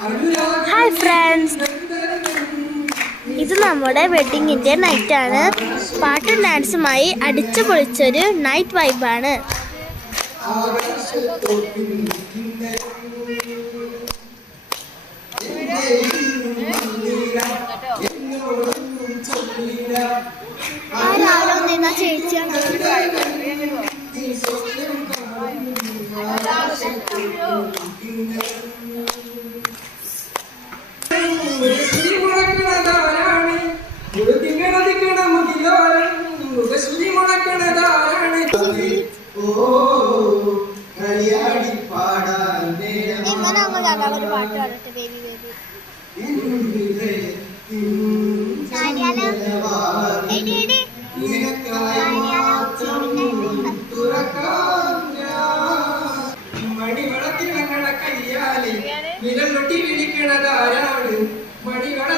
Hi friends, ഇത് നമ്മുടെ വെഡിങ്ങിൻ്റെ നൈറ്റാണ്. പാട്ടും ഡാൻസുമായി അടിച്ചു പൊളിച്ചൊരു നൈറ്റ് വൈബാണ്. ആരാണോ നിന്ന ചേച്ചിയാണ്. ഒരു പാട്ട് പാടട്ടെ ബേബി ബേബി. മണിവളത്തിൽ ഞങ്ങളുടെ കയ്യാലെ നിലം കൊട്ടി വിളിക്കണതാരാണ്? മണിവള